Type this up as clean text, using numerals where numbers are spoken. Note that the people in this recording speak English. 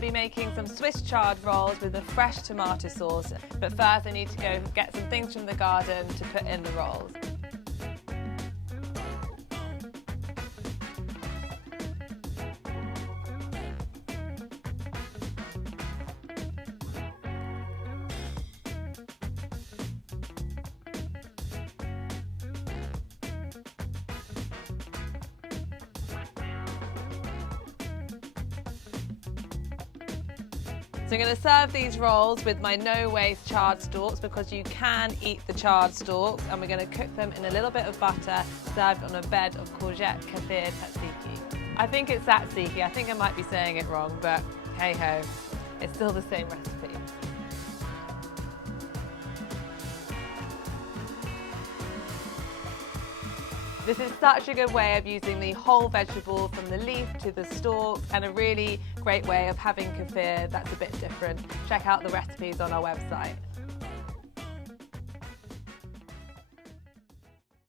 to be making some Swiss chard rolls with a fresh tomato sauce, but first I need to go get some things from the garden to put in the rolls. So I'm going to serve these rolls with my no-waste chard stalks because you can eat the chard stalks, and we're going to cook them in a little bit of butter served on a bed of courgette kaffir tzatziki. I think it's tzatziki. I think I might be saying it wrong, but hey-ho, it's still the same recipe. This is such a good way of using the whole vegetable from the leaf to the stalk, and a really great way of having kaffir that's a bit different. Check out the recipes on our website.